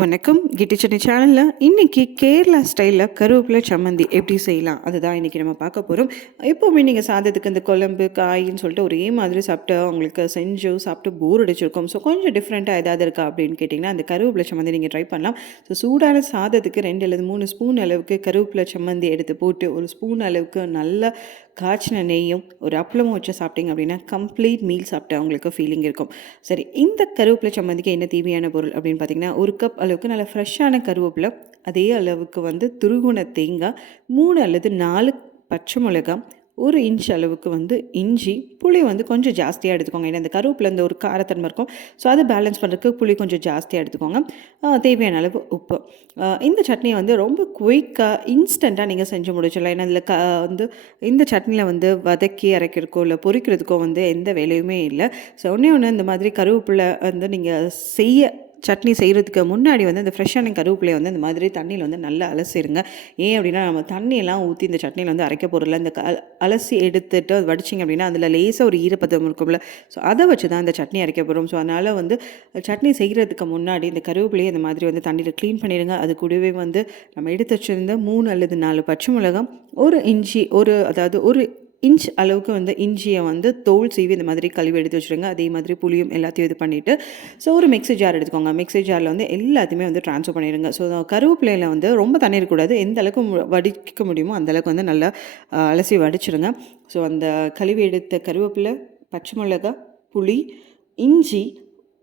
வணக்கம். கெட்டி சட்னி சேனலில் இன்றைக்கி கேரளா ஸ்டைலில் கருவேப்பிலை சம்மந்தி எப்படி செய்யலாம் அதுதான் இன்றைக்கி நம்ம பார்க்க போகிறோம். எப்போவுமே நீங்கள் சாதத்துக்கு இந்த குழம்பு காயின்னு சொல்லிட்டு ஒரே மாதிரி சாப்பிட்டு அவங்களுக்கு சாப்பிட்டு போர் அடிச்சிருக்கோம். ஸோ கொஞ்சம் டிஃப்ரெண்ட்டாக ஏதாவது இருக்கா அப்படின்னு கேட்டிங்கன்னா அந்த கருவேப்பிலை சம்மந்தி நீங்கள் ட்ரை பண்ணலாம். ஸோ சூடான சாதத்துக்கு 2 அல்லது 3 ஸ்பூன் அளவுக்கு கருவேப்பிலை சம்மந்தி எடுத்து போட்டு ஒரு ஸ்பூன் அளவுக்கு நல்ல காய்ச்சின நெய்யும் ஒரு அப்பளமும் வச்சு சாப்பிட்டீங்க அப்படின்னா கம்ப்ளீட் மீல் சாப்பிட்டு அவங்களுக்கு ஃபீலிங் இருக்கும். சரி, இந்த கருவேப்பிலை சம்மந்திக்கு என்ன தேவையான பொருள் அப்படின்னு பார்த்தீங்கன்னா 1 கப் அளவுக்கு நல்ல ஃப்ரெஷ்ஷான கருவேப்பிலை, அதே அளவுக்கு துருகுன தேங்காய், 3 அல்லது 4 பச்சை மிளகாய், 1 இன்ச் அளவுக்கு இஞ்சி, புளி கொஞ்சம் ஜாஸ்தியாக எடுத்துக்கோங்க. ஏன்னா இந்த கருவேப்பிலை ஒரு காரத்தன்மை இருக்கும். ஸோ அதை பேலன்ஸ் பண்ணுறதுக்கு புளி கொஞ்சம் ஜாஸ்தியாக எடுத்துக்கோங்க. தேவையான அளவு உப்பு. இந்த சட்னியை ரொம்ப குயிக்காக இன்ஸ்டண்ட்டாக நீங்கள் செஞ்சு முடிச்சிடலாம். ஏன்னா இதில் இந்த சட்னியில் வதக்கி அரைக்கிறதுக்கோ இல்லை பொரிக்கிறதுக்கோ எந்த வேலையுமே இல்லை. ஸோ ஒன்று இந்த மாதிரி கருவேப்பிலை நீங்கள் செய்ய சட்னி செய்கிறதுக்கு முன்னாடி இந்த ஃப்ரெஷ்ஷான கருவேப்பிலையை இந்த மாதிரி தண்ணியில் நல்லா அலசிடுங்க. ஏன் அப்படின்னா நம்ம தண்ணியெல்லாம் ஊற்றி இந்த சட்னியில் அரைக்க போகிறதில்ல. இந்த அலசி எடுத்துட்டு வடிச்சிங்க அப்படின்னா அதில் லேசாக ஒரு ஈரப்பதம் இருக்கும்ல. ஸோ அதை வச்சு தான் இந்த சட்னி அரைக்க போகிறோம். ஸோ அதனால் சட்னி செய்கிறதுக்கு முன்னாடி இந்த கருவேப்பிலையை இந்த மாதிரி தண்ணியில் க்ளீன் பண்ணிடுங்க. அது கூடவே நம்ம எடுத்து வச்சுருந்த 3 அல்லது 4 பச்சை மிளகாய், 1 இஞ்சி, ஒரு இன்ச் அளவுக்கு இஞ்சியை தோல் சீவி இந்த மாதிரி கழுவி எடுத்து வச்சுருங்க. அதே மாதிரி புளியும் எல்லாத்தையும் இது பண்ணிவிட்டு ஸோ ஒரு மிக்ஸி ஜார் எடுத்துக்கோங்க. மிக்ஸி ஜாரில் எல்லாத்தையுமே ட்ரான்ஸ்ஃபர் பண்ணிடுங்க. ஸோ கருவேப்பிலையில் ரொம்ப தண்ணி இருக்கக்கூடாது. எந்த அளவுக்கு வடிக்க முடியுமோ அந்தளவுக்கு நல்லா அலசி வடிச்சிடுங்க. ஸோ அந்த கழுவி எடுத்த கருவேப்பிலை, பச்சை மிளகாய், புளி, இஞ்சி,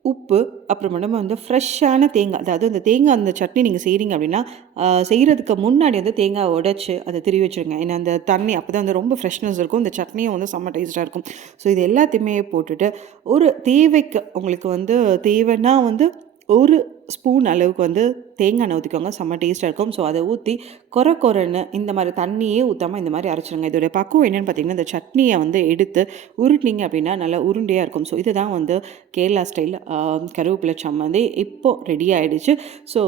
உப்பு, அப்புறமேட்டு ஃப்ரெஷ்ஷான தேங்காய், அதாவது அந்த தேங்காய் அந்த சட்னி நீங்கள் செய்கிறீங்க அப்படின்னா செய்கிறதுக்கு முன்னாடி தேங்காய் உடைச்சி அதை திருவி வச்சுருங்க. ஏன்னா அந்த தண்ணி அப்போ தான் ரொம்ப ஃப்ரெஷ்னஸ் இருக்கும். இந்த சட்னியும் செம்ம டேஸ்ட்டாக இருக்கும். ஸோ இது எல்லாத்தையுமே போட்டுட்டு ஒரு தேவைக்கு உங்களுக்கு தேவைன்னா ஒரு ஸ்பூன் அளவுக்கு தேங்காய் எண்ணெய் ஊற்றிக்கோங்க. செம்ம டேஸ்ட்டாக இருக்கும். ஸோ அதை ஊற்றி கொரன்னு இந்த மாதிரி தண்ணியே ஊற்றாமல் இந்த மாதிரி அரைச்சிடுங்க. இதோடைய பக்குவம் என்னென்னு பார்த்தீங்கன்னா இந்த சட்னியை எடுத்து உருட்டினீங்க அப்படின்னா நல்லா உருண்டையாக இருக்கும். ஸோ இதுதான் கேரளா ஸ்டைல் கருவேப்பிலை சம்மந்தி இப்போது ரெடி ஆகிடுச்சு. ஸோ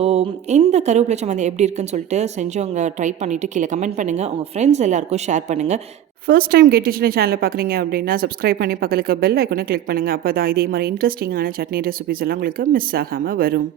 இந்த கருவேப்பிலை சம்மந்தி எப்படி இருக்குன்னு சொல்லிட்டு செஞ்சவங்க ட்ரை பண்ணிவிட்டு கீழே கமெண்ட் பண்ணுங்கள். உங்கள் ஃப்ரெண்ட்ஸ் எல்லாருக்கும் ஷேர் பண்ணுங்கள். ஃபர்ஸ்ட் டைம் கெட்டி சட்னி சேனலை பார்க்குறீங்க அப்படின்னா சப்ஸ்கிரைப் பண்ணி பக்கத்துக்கு பெல் ஐக்கனை கிளிக் பண்ணுங்கள். அப்போ தான் இதே மாதிரி இன்ட்ரெஸ்டிங்கான சட்னி ரெசிபிஸ் எல்லாம் உங்களுக்கு மிஸ் ஆகாமல் வரும்.